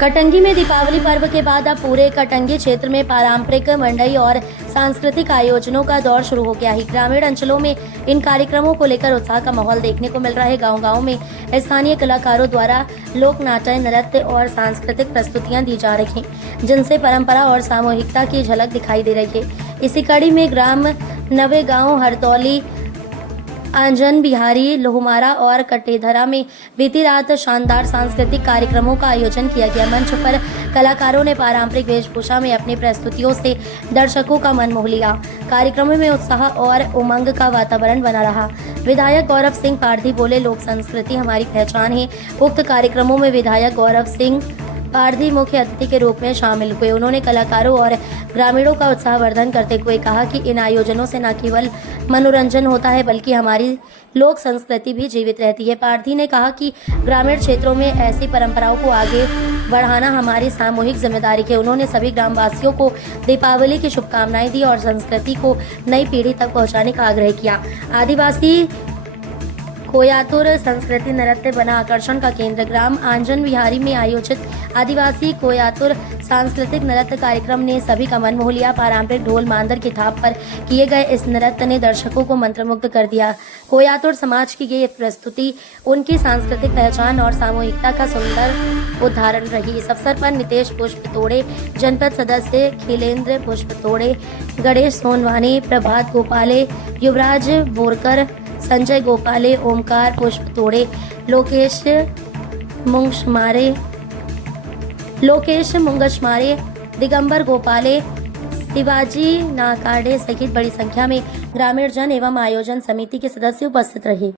कटंगी में दीपावली पर्व के बाद अब पूरे कटंगी क्षेत्र में पारंपरिक मंडई और सांस्कृतिक आयोजनों का दौर शुरू हो गया है। ग्रामीण अंचलों में इन कार्यक्रमों को लेकर उत्साह का माहौल देखने को मिल रहा है। गांव-गांव में स्थानीय कलाकारों द्वारा लोक नाट्य, नृत्य और सांस्कृतिक प्रस्तुतियां दी जा रही हैं, जिनसे परंपरा और सामूहिकता की झलक दिखाई दे रही है। इसी कड़ी में ग्राम नवेगांव, हरदौली, आंजन बिहारी, लोहमारा और कटेधरा में बीती रात शानदार सांस्कृतिक कार्यक्रमों का आयोजन किया गया। मंच पर कलाकारों ने पारंपरिक वेशभूषा में अपनी प्रस्तुतियों से दर्शकों का मन मोह लिया। कार्यक्रमों में उत्साह और उमंग का वातावरण बना रहा। विधायक गौरव सिंह पारधी बोले, लोक संस्कृति हमारी पहचान है। उक्त कार्यक्रमों में विधायक गौरव सिंह पारधी मुख्य अतिथि के रूप में शामिल हुए। उन्होंने कलाकारों और ग्रामीणों का उत्साहवर्धन करते हुए कहा कि इन आयोजनों से न केवल मनोरंजन होता है बल्कि हमारी लोक संस्कृति भी जीवित रहती है। पारधी ने कहा कि ग्रामीण क्षेत्रों में ऐसी परंपराओं को आगे बढ़ाना हमारी सामूहिक जिम्मेदारी है। उन्होंने सभी ग्रामवासियों को दीपावली की शुभकामनाएं दी और संस्कृति को नई पीढ़ी तक पहुंचाने का आग्रह किया। आदिवासी कोयातुर संस्कृति नृत्य बना आकर्षण का केंद्र। ग्राम आंजन विहारी में आयोजित आदिवासी कोयातुर सांस्कृतिक नृत्य कार्यक्रम ने सभी का मन मोह लिया। पारंपरिक ढोल मांदर की थाप पर किए गए इस नृत्य ने दर्शकों को मंत्रमुग्ध कर दिया। कोयातुर समाज की ये प्रस्तुति उनकी सांस्कृतिक पहचान और सामूहिकता का सुंदर उदाहरण रही। इस अवसर पर नितेश पुष्प तोड़े, जनपद सदस्य खिलेंद्र पुष्प तोड़े, गणेश सोनवानी, प्रभात गोपाले, युवराज बोरकर, संजय गोपाले, ओमकार पुष्प तोड़े, लोकेश मुंगशमारे, दिगंबर गोपाले, शिवाजी नाकाडे सहित बड़ी संख्या में ग्रामीण जन एवं आयोजन समिति के सदस्य उपस्थित रहे।